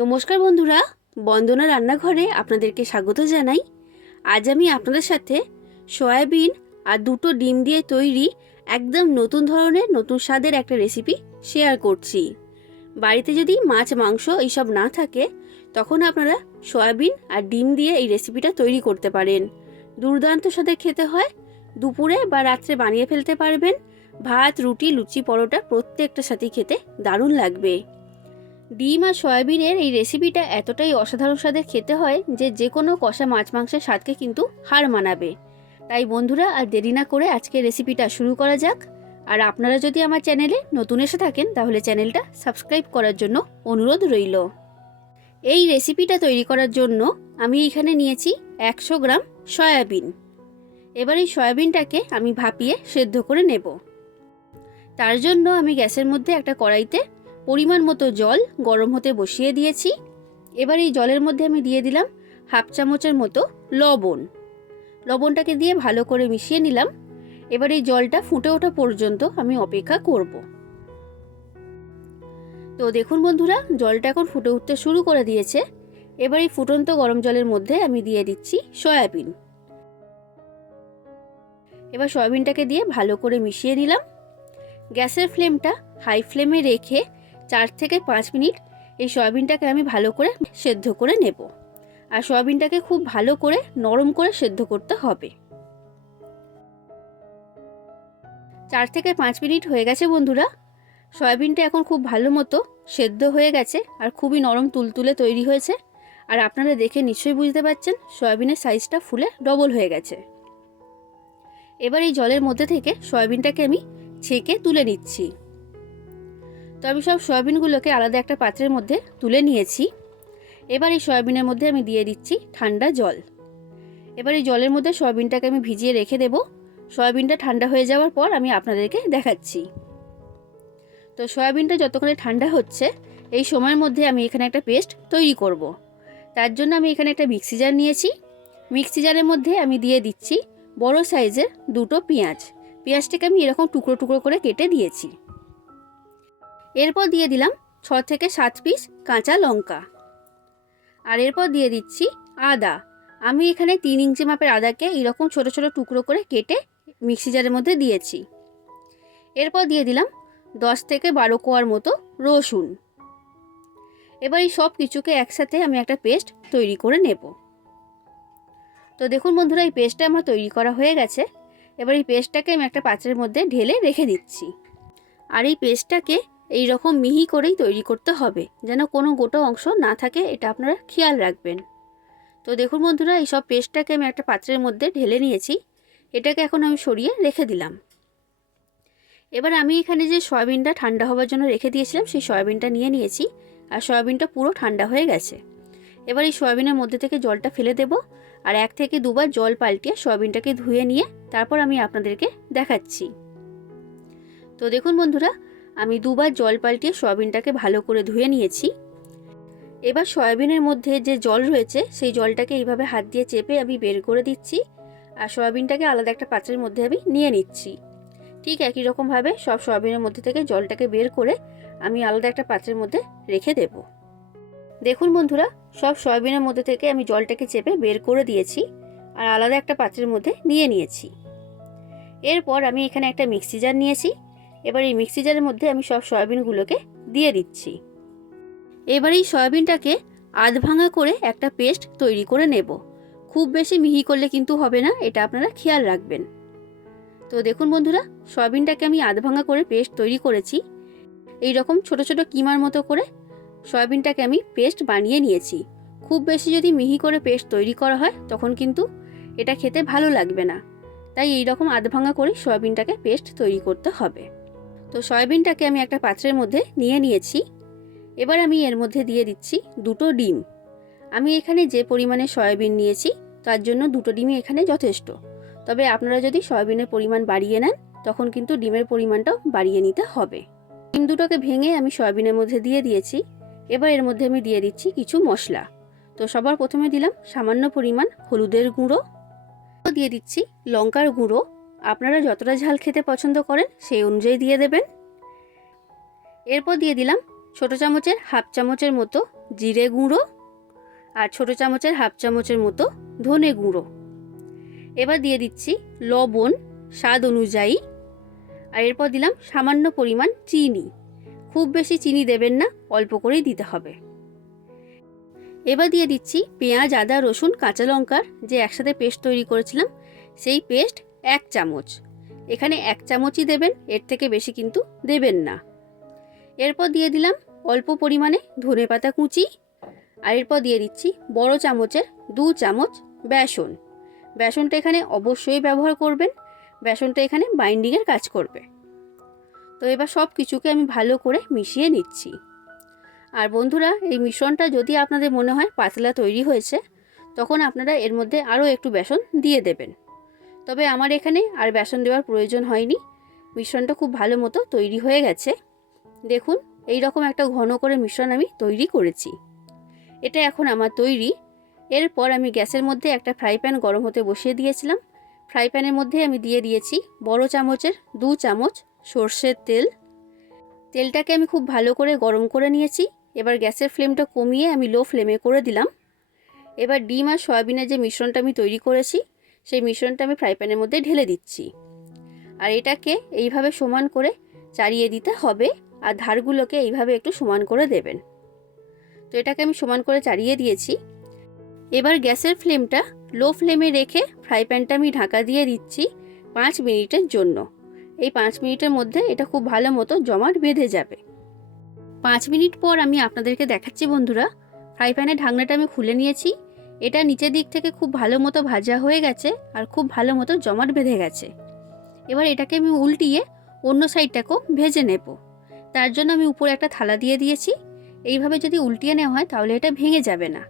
নমস্কার বন্ধুরা, বন্দনা রান্নাঘরে আপনাদেরকে স্বাগত জানাই। আজ আমি আপনাদের সাথে সয়াবিন আর দুটো ডিম দিয়ে তৈরি একদম নতুন ধরনের, নতুন স্বাদের একটা রেসিপি শেয়ার করছি। বাড়িতে যদি মাছ, মাংস এইসব না থাকে, তখন আপনারা সয়াবিন আর ডিম দিয়ে এই রেসিপিটা তৈরি করতে পারেন। দুর্দান্ত স্বাদে খেতে হয়। দুপুরে বা রাত্রে বানিয়ে ফেলতে পারবেন। ভাত, রুটি, লুচি, পরোটা প্রত্যেকটার সাথেই খেতে দারুণ লাগবে। ডিম আর সয়াবিনের এই রেসিপিটা এতটাই অসাধারণ স্বাদের খেতে হয় যে যে কোনো কষা মাছ মাংসের স্বাদকে কিন্তু হার মানাবে। তাই বন্ধুরা, আর দেরি না করে আজকে রেসিপিটা শুরু করা যাক। আর আপনারা যদি আমার চ্যানেলে নতুন এসে থাকেন, তাহলে চ্যানেলটা সাবস্ক্রাইব করার জন্য অনুরোধ রইল। এই রেসিপিটা তৈরি করার জন্য আমি এখানে নিয়েছি একশো গ্রাম সয়াবিন। এবার এই সয়াবিনটাকে আমি ভাপিয়ে সেদ্ধ করে নেব। তার জন্য আমি গ্যাসের মধ্যে একটা কড়াইতে পরিমাণ মতো জল গরম হতে বসিয়ে দিয়েছি। এবার এই জলের মধ্যে আমি দিয়ে দিলাম হাফ চামচের মতো লবণ। লবণটাকে দিয়ে ভালো করে মিশিয়ে নিলাম। এবার এই জলটা ফুটে ওঠা পর্যন্ত আমি অপেক্ষা করব। তো দেখুন বন্ধুরা, জলটা এখন ফুটে উঠতে শুরু করে দিয়েছে। এবার এই ফুটন্ত গরম জলের মধ্যে আমি দিয়ে দিচ্ছি সয়াবিন। এবার সয়াবিনটাকে দিয়ে ভালো করে মিশিয়ে নিলাম। গ্যাসের ফ্লেমটা হাই ফ্লেমে রেখে চার থেকে পাঁচ মিনিট এই সয়াবিনটাকে আমি ভালো করে সেদ্ধ করে নেব। আর সয়াবিনটাকে খুব ভালো করে নরম করে সেদ্ধ করতে হবে। চার থেকে পাঁচ মিনিট হয়ে গেছে বন্ধুরা। সয়াবিনটা এখন খুব ভালো মতো সেদ্ধ হয়ে গেছে আর খুবই নরম তুলতুলে তৈরি হয়েছে। আর আপনারা দেখে নিশ্চয়ই বুঝতে পারছেন, সয়াবিনের সাইজটা ফুলে ডবল হয়ে গেছে। এবার এই জলের মধ্যে থেকে সয়াবিনটাকে আমি ছেঁকে তুলে নিচ্ছি। তো আমি সব সয়াবিনগুলোকে আলাদা একটা পাত্রের মধ্যে তুলে নিয়েছি। এবার এই সয়াবিনের মধ্যে আমি দিয়ে দিচ্ছি ঠান্ডা জল। এবার এই জলের মধ্যে সয়াবিনটাকে আমি ভিজিয়ে রেখে দেব। সয়াবিনটা ঠান্ডা হয়ে যাওয়ার পর আমি আপনাদেরকে দেখাচ্ছি। তো সয়াবিনটা যতক্ষণে ঠান্ডা হচ্ছে, এই সময়ের মধ্যে আমি এখানে একটা পেস্ট তৈরি করব। তার জন্য আমি এখানে একটা মিক্সি জার নিয়েছি। মিক্সি জারের মধ্যে আমি দিয়ে দিচ্ছি বড় সাইজের দুটো পেঁয়াজ। পেঁয়াজটাকে আমি এরকম টুকরো টুকরো করে কেটে দিয়েছি। এরপর দিয়ে দিলাম ছ থেকে সাত পিস কাঁচা লঙ্কা। আর এরপর দিয়ে দিচ্ছি আদা। আমি এখানে তিন ইঞ্চি মাপের আদাকে এরকম ছোট ছোট টুকরো করে কেটে মিক্সি জারের মধ্যে দিয়েছি। এরপর দিয়ে দিলাম দশ থেকে বারো কোয়ার মতো রসুন। এবার এই সব কিছুকে একসাথে আমি একটা পেস্ট তৈরি করে নেব। তো দেখুন বন্ধুরা, এই পেস্টটা আমার তৈরি করা হয়ে গেছে। এবার এই পেস্টটাকে আমি একটা পাত্রের মধ্যে ঢেলে রেখে দিচ্ছি। আর এই পেস্টটাকে এই রকম মিহি করেই তৈরি করতে হবে, যেন কোনো গোটা অংশ না থাকে, এটা আপনারা খেয়াল রাখবেন। তো দেখুন বন্ধুরা এই সব পেস্টটাকে আমি একটা পাত্রের মধ্যে ঢেলে নিয়েছি, এটাকে এখন আমি সরিয়ে রেখে দিলাম। এবার আমি এখানে যে সয়াবিনটা ঠান্ডা হওয়ার জন্য রেখে দিয়েছিলাম, সেই সয়াবিনটা নিয়ে নিয়েছি, আর সয়াবিনটা পুরো ঠান্ডা হয়ে গেছে। এবার এই সয়াবিনের মধ্যে থেকে জলটা ফেলে দেব, আর এক থেকে দুবার জল পাল্টিয়ে সয়াবিনটাকে ধুয়ে নিয়ে তারপর আমি আপনাদেরকে দেখাচ্ছি। তো দেখুন বন্ধুরা আমি দুবার জল পাল্টিয়ে সয়াবিনটাকে ভালো করে ধুয়ে নিয়েছি। এবার সয়াবিনের মধ্যে যে জল রয়েছে, সেই জলটাকে এইভাবে হাত দিয়ে চেপে আমি বের করে দিচ্ছি আর সয়াবিনটাকে আলাদা একটা পাত্রের মধ্যে আমি নিয়ে নিচ্ছি। ঠিক একই রকমভাবে সব সয়াবিনের মধ্যে থেকে জলটাকে বের করে আমি আলাদা একটা পাত্রের মধ্যে রেখে দেব। দেখুন বন্ধুরা, সব সয়াবিনের মধ্যে থেকে আমি জলটাকে চেপে বের করে দিয়েছি আর আলাদা একটা পাত্রের মধ্যে নিয়ে নিয়েছি। এরপর আমি এখানে একটা মিক্সি জার নিয়েছি। এবার এই মিক্সি জারের মধ্যে আমি সব সয়াবিনগুলোকে দিয়ে দিচ্ছি। এবার এই সয়াবিনটাকে আধ ভাঙা করে একটা পেস্ট তৈরি করে নেব। খুব বেশি মিহি করলে কিন্তু হবে না, এটা আপনারা খেয়াল রাখবেন। তো দেখুন বন্ধুরা, সয়াবিনটাকে আমি আধ ভাঙা করে পেস্ট তৈরি করেছি। এই রকম ছোট ছোট কিমার মতো করে সয়াবিনটাকে আমি পেস্ট বানিয়ে নিয়েছি। খুব বেশি যদি মিহি করে পেস্ট তৈরি করা হয়, তখন কিন্তু এটা খেতে ভালো লাগবে না। তাই এই রকম আধ ভাঙা করে সয়াবিনটাকে পেস্ট তৈরি করতে হবে। তো সয়াবিনটাকে আমি একটা পাত্রের মধ্যে নিয়ে নিয়েছি। এবার আমি এর মধ্যে দিয়ে দিচ্ছি দুটো ডিম। আমি এখানে যে পরিমাণে সয়াবিন নিয়েছি, তার জন্য দুটো ডিমই এখানে যথেষ্ট। তবে আপনারা যদি সয়াবিনের পরিমাণ বাড়িয়ে নেন, তখন কিন্তু ডিমের পরিমাণটাও বাড়িয়ে নিতে হবে। ডিম দুটোকে ভেঙে আমি সয়াবিনের মধ্যে দিয়ে দিয়েছি। এবার এর মধ্যে আমি দিয়ে দিচ্ছি কিছু মশলা। তো সবার প্রথমে দিলাম সামান্য পরিমাণ হলুদের গুঁড়ো। দিয়ে দিচ্ছি লঙ্কার গুঁড়ো। আপনারা যতটা ঝাল খেতে পছন্দ করেন সেই অনুযায়ী দিয়ে দেবেন। এরপর দিয়ে দিলাম ছোটো চামচের হাফ চামচের মতো জিরে গুঁড়ো আর ছোটো চামচের হাফ চামচের মতো ধনে গুঁড়ো। এবার দিয়ে দিচ্ছি লবণ স্বাদ অনুযায়ী। আর এরপর দিলাম সামান্য পরিমাণ চিনি। খুব বেশি চিনি দেবেন না, অল্প করেই দিতে হবে। এবার দিয়ে দিচ্ছি পেঁয়াজ, আদা, রসুন, কাঁচা লঙ্কার যে একসাথে পেস্ট তৈরি করেছিলাম, সেই পেস্ট এক চামচ। এখানে এক চামচই দেবেন, এর থেকে বেশি কিন্তু দেবেন না। এরপর দিয়ে দিলাম অল্প পরিমাণে ধনে পাতা কুচি, আর এরপর দিয়ে দিচ্ছি বড় চামচের দু চামচ বেসন। বেসনটা এখানে অবশ্যই ব্যবহার করবেন, বেসনটা এখানে বাইন্ডিংয়ের কাজ করবে। তো এবার সব কিছুকে আমি ভালো করে মিশিয়ে নিচ্ছি। আর বন্ধুরা, এই মিশ্রণটা যদি আপনাদের মনে হয় পাতলা তৈরি হয়েছে, তখন আপনারা এর মধ্যে আরও একটু বেসন দিয়ে দেবেন। তবে আমার এখানে আর বেসন দেওয়ার প্রয়োজন হয়নি। মিশ্রণটা খুব ভালো মতো তৈরি হয়ে গেছে। দেখুন এই রকম একটা ঘন করে মিশ্রণ আমি তৈরি করেছি। এটা এখন আমার তৈরি। এরপর আমি গ্যাসের মধ্যে একটা ফ্রাই প্যান গরম হতে বসিয়ে দিয়েছিলাম। ফ্রাই প্যানের মধ্যে আমি দিয়ে দিয়েছি বড় চামচের দু চামচ সর্ষের তেল। তেলটাকে আমি খুব ভালো করে গরম করে নিয়েছি। এবার গ্যাসের ফ্লেমটা কমিয়ে আমি লো ফ্লেমে করে দিলাম। এবার ডিম আর সয়াবিনের যে মিশ্রণটা আমি তৈরি করেছি সেই মিশ্রণটা আমি ফ্রাই প্যানের মধ্যে ঢেলে দিচ্ছি। আর এটাকে এইভাবে সমান করে চাড়িয়ে দিতে হবে আর ধারগুলোকে এইভাবে একটু সমান করে দেবেন। তো এটাকে আমি সমান করে চাড়িয়ে দিয়েছি। এবার গ্যাসের ফ্লেমটা লো ফ্লেমে রেখে ফ্রাই প্যানটা আমি ঢাকা দিয়ে দিচ্ছি পাঁচ মিনিটের জন্য। এই পাঁচ মিনিটের মধ্যে এটা খুব ভালো মতো জমাট বেঁধে যাবে। পাঁচ মিনিট পর আমি আপনাদেরকে দেখাচ্ছি বন্ধুরা ফ্রাই প্যানের ঢাকনাটা আমি খুলে নিয়েছি। এটা নিচের দিক থেকে খুব ভালো মতো ভাজা হয়ে গেছে আর খুব ভালো মতো জমাট বেঁধে গেছে। এবার এটাকে আমি উল্টিয়ে অন্য সাইডটাকেও ভেজে নেব। তার জন্য আমি উপরে একটা থালা দিয়ে দিয়েছি। এইভাবে যদি উল্টিয়ে নেওয়া হয় তাহলে এটা ভেঙে যাবে না।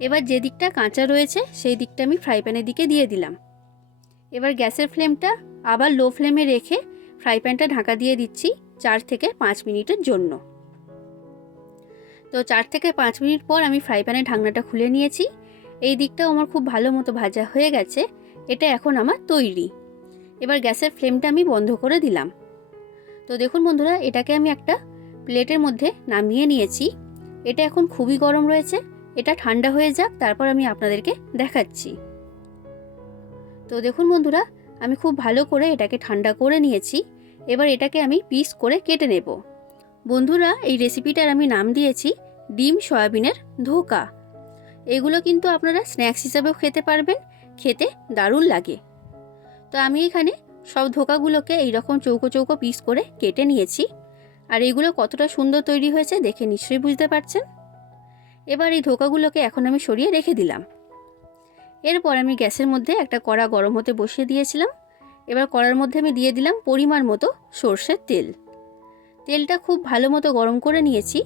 এবার যে দিকটা কাঁচা রয়েছে সেই দিকটা আমি ফ্রাই প্যানের দিকে দিয়ে দিলাম। এবার গ্যাসের ফ্লেমটা আবার লো ফ্লেমে রেখে ফ্রাই প্যানটা ঢাকা দিয়ে দিচ্ছি চার থেকে পাঁচ মিনিটের জন্য। তো চার থেকে পাঁচ মিনিট পর আমি ফ্রাই প্যানের ঢাকনাটা খুলে নিয়েছি। এই দিকটাও আমার খুব ভালো মতো ভাজা হয়ে গেছে। এটা এখন আমার তৈরি। এবার গ্যাসের ফ্লেমটা আমি বন্ধ করে দিলাম। তো দেখুন বন্ধুরা, এটাকে আমি একটা প্লেটের মধ্যে নামিয়ে নিয়েছি। এটা এখন খুবই গরম রয়েছে। এটা ঠান্ডা হয়ে যাক, তারপর আমি আপনাদেরকে দেখাচ্ছি। তো দেখুন বন্ধুরা, আমি খুব ভালো করে এটাকে ঠান্ডা করে নিয়েছি। এবার এটাকে আমি পিস করে কেটে নেব। বন্ধুরা, এই রেসিপিটার আমি নাম দিয়েছি ডিম সয়াবিনের ধোকা। এগুলো কিন্তু আপনারা স্ন্যাক্স হিসাবেও খেতে পারবেন, খেতে দারুণ লাগে। তো আমি এখানে সব ধোকাগুলোকে এইরকম চৌকো চৌকো পিস করে কেটে নিয়েছি। আর এগুলো কতটা সুন্দর তৈরি হয়েছে দেখে নিশ্চয়ই বুঝতে পারছেন? এবার এই ধোকাগুলোকে এখন আমি সরিয়ে রেখে দিলাম। এরপর আমি গ্যাসের মধ্যে একটা কড়া গরম হতে বসিয়ে দিয়েছিলাম। এবার কড়ার মধ্যে আমি দিয়ে দিলাম পরিমাণ মতো সর্ষের তেল। তেলটা খুব ভালো মতো গরম করে নিয়েছি।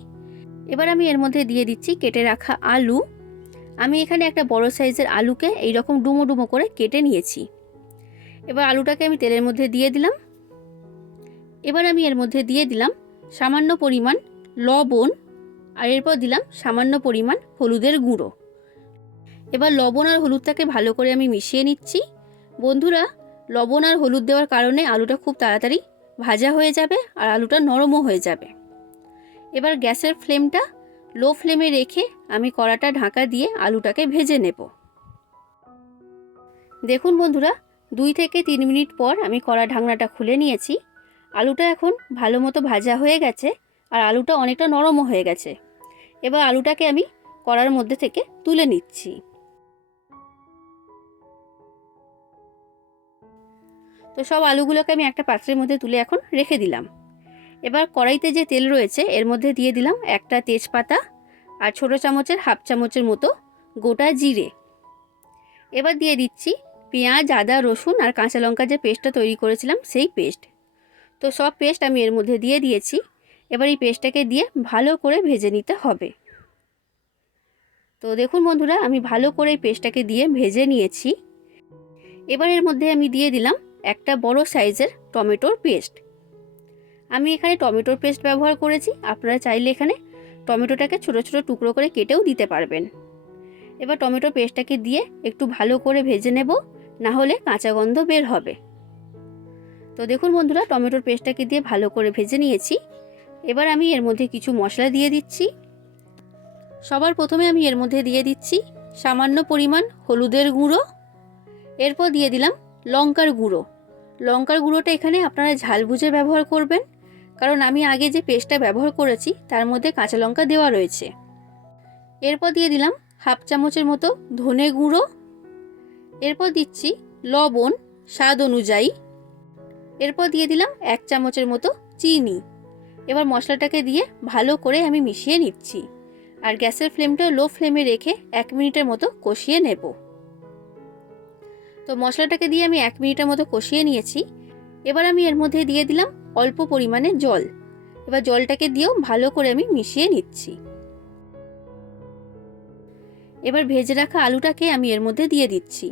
এবার আমি এর মধ্যে দিয়ে দিচ্ছি কেটে রাখা আলু। আমি এখানে একটা বড় সাইজের আলুকে এই রকম ডুমো ডুমো করে কেটে নিয়েছি। এবার আলুটাকে আমি তেলের মধ্যে দিয়ে দিলাম। এবার আমি এর মধ্যে দিয়ে দিলাম সামান্য পরিমাণ লবণ আর এরপর দিলাম সামান্য পরিমাণ হলুদের গুঁড়ো। এবার লবণ আর হলুদটাকে ভালো করে আমি মিশিয়ে নিচ্ছি। বন্ধুরা, লবণ আর হলুদ দেওয়ার কারণে আলুটা খুব তাড়াতাড়ি ভাজা হয়ে যাবে আর আলুটা নরমও হয়ে যাবে। এবার গ্যাসের ফ্লেমটা লো ফ্লেমে রেখে আমি কড়াটা ঢাকা দিয়ে আলুটাকে ভেজে নেব। দেখুন বন্ধুরা, দুই থেকে তিন মিনিট পর আমি কড়া ঢাকনাটা খুলে নিয়েছি। আলুটা এখন ভালো মতো ভাজা হয়ে গেছে আর আলুটা অনেকটা নরমও হয়ে গেছে। এবার আলুটাকে আমি কড়ার মধ্যে থেকে তুলে নিচ্ছি। তো সব আলুগুলোকে আমি একটা পাত্রের মধ্যে তুলে এখন রেখে দিলাম। এবার কড়াইতে যে তেল রয়েছে, এর মধ্যে দিয়ে দিলাম একটা তেজপাতা আর ছোটো চামচের হাফ চামচের মতো গোটা জিরে। এবার দিয়ে দিচ্ছি পেঁয়াজ, আদা, রসুন আর কাঁচা লঙ্কা যে পেস্টটা তৈরি করেছিলাম, সেই পেস্ট। তো সব পেস্ট আমি এর মধ্যে দিয়ে দিয়েছি। এবার এই পেস্টটাকে দিয়ে ভালো করে ভেজে নিতে হবে। তো দেখুন বন্ধুরা, আমি ভালো করে এই পেস্টটাকে দিয়ে ভেজে নিয়েছি। এবার এর মধ্যে আমি দিয়ে দিলাম একটা বড় সাইজের টমেটোর পেস্ট। আমি এখানে টমেটোর পেস্ট ব্যবহার করেছি, আপনারা চাইলে এখানে টমেটোটাকে ছোট ছোট টুকরো করে কেটেও দিতে পারবেন। এবার টমেটো পেস্টটাকে দিয়ে একটু ভালো করে ভেজে নেব, না হলে কাঁচা গন্ধ বের হবে। তো দেখুন বন্ধুরা, টমেটোর পেস্টটাকে দিয়ে ভালো করে ভেজে নিয়েছি। এবার আমি এর মধ্যে কিছু মশলা দিয়ে দিচ্ছি। সবার প্রথমে আমি এর মধ্যে দিয়ে দিচ্ছি সামান্য পরিমাণ হলুদের গুঁড়ো। এরপর দিয়ে দিলাম লঙ্কার গুঁড়ো। লঙ্কার গুঁড়োটা এখানে আপনারা ঝাল বুঝে ব্যবহার করবেন। কারণ আমি আগে যে পেস্টটা ব্যবহার করেছি, তার মধ্যে কাঁচা লঙ্কা দেওয়া রয়েছে। এরপর দিয়ে দিলাম হাফ চামচের মতো ধনে গুঁড়ো। এরপর দিচ্ছি লবণ স্বাদ অনুযায়ী। এরপর দিয়ে দিলাম এক চামচের মতো চিনি। এবার মশলাটাকে দিয়ে ভালো করে আমি মিশিয়ে নিচ্ছি। আর গ্যাসের ফ্লেমটা লো ফ্লেমে রেখে এক মিনিটের মতো কষিয়ে নেব। তো মশলাটাকে দিয়ে আমি এক মিনিটের মতো কষিয়ে নিয়েছি। এবার আমি এর মধ্যে দিয়ে দিলাম অল্প পরিমাণে জল। এবার জলটাকে দিয়েও ভালো করে আমি মিশিয়ে নিচ্ছি। এবার ভেজে রাখা আলুটাকে আমি এর মধ্যে দিয়ে দিচ্ছি।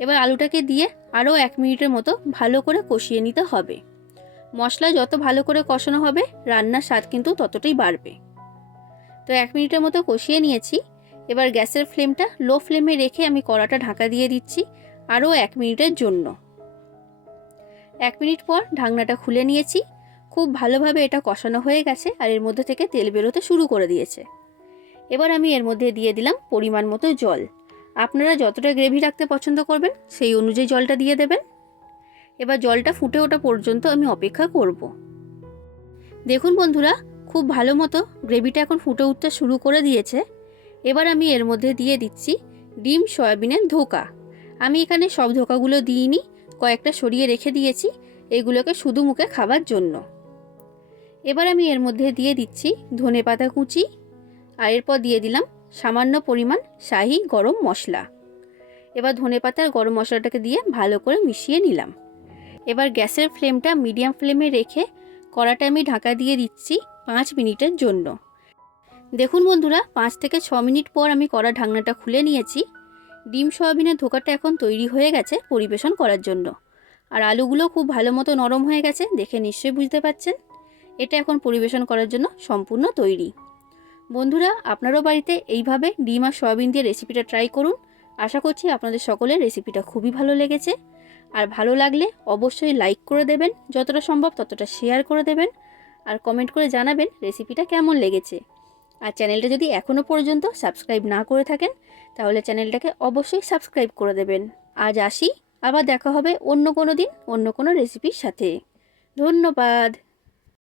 এবার আলুটাকে দিয়ে আরও এক মিনিটের মতো ভালো করে কষিয়ে নিতে হবে। মশলা যত ভালো করে কষানো হবে, রান্নার স্বাদ কিন্তু ততটাই বাড়বে। তো এক মিনিটের মতো কষিয়ে নিয়েছি। এবার গ্যাসের ফ্লেমটা লো ফ্লেমে রেখে আমি কড়াটা ঢাকা দিয়ে দিচ্ছি। আরও এক মিনিটের জন্য। এক মিনিট পর ঢাকনাটা খুলে নিয়েছি। খুব ভালোভাবে এটা কষানো হয়ে গেছে আর এর মধ্যে থেকে তেল বেরোতে শুরু করে দিয়েছে। এবার আমি এর মধ্যে দিয়ে দিলাম পরিমাণ মতো জল। আপনারা যতটা গ্রেভি রাখতে পছন্দ করবেন, সেই অনুযায়ী জলটা দিয়ে দেবেন। এবার জলটা ফুটে ওঠা পর্যন্ত আমি অপেক্ষা করব। দেখুন বন্ধুরা, খুব ভালো মতো গ্রেভিটা এখন ফুটে উঠতে শুরু করে দিয়েছে। এবার আমি এর মধ্যে দিয়ে দিচ্ছি ডিম, সয়াবিনের ধোকা। আমি এখানে সব ধোকাগুলো দিইনি, কয়েকটা সরিয়ে রেখে দিয়েছি, এগুলোকে শুধু মুখে খাবার জন্য। এবার আমি এর মধ্যে দিয়ে দিচ্ছি ধনে পাতা কুচি, আর এরপর দিয়ে দিলাম সামান্য পরিমাণ শাহি গরম মশলা। এবার ধনে পাতার গরম মশলাটাকে দিয়ে ভালো করে মিশিয়ে নিলাম। এবার গ্যাসের ফ্লেমটা মিডিয়াম ফ্লেমে রেখে কড়াটা আমি ঢাকা দিয়ে দিচ্ছি পাঁচ মিনিটের জন্য। দেখুন বন্ধুরা, পাঁচ থেকে ছ মিনিট পর আমি কড়া ঢাকনাটা খুলে নিয়েছি। ডিম সয়াবিনের ধোকাটা এখন তৈরি হয়ে গেছে পরিবেশন করার জন্য। আর আলুগুলো খুব ভালো মতো নরম হয়ে গেছে, দেখে নিশ্চয়ই বুঝতে পাচ্ছেন এটা এখন পরিবেশন করার জন্য সম্পূর্ণ তৈরি। বন্ধুরা, আপনারও বাড়িতে এইভাবে ডিম আর সয়াবিন দিয়ে রেসিপিটা ট্রাই করুন। আশা করছি আপনাদের সকলের রেসিপিটা খুবই ভালো লেগেছে। আর ভালো লাগলে অবশ্যই লাইক করে দেবেন, যতটা সম্ভব ততটা শেয়ার করে দেবেন। আর কমেন্ট করে জানাবেন রেসিপিটা কেমন লেগেছে। আর চ্যানেলটা যদি এখনও পর্যন্ত সাবস্ক্রাইব না করে থাকেন, তাহলে চ্যানেলটাকে অবশ্যই সাবস্ক্রাইব করে দেবেন। আজ আসি, আবার দেখা হবে অন্য কোনো দিন, অন্য কোনো রেসিপির সাথে। ধন্যবাদ।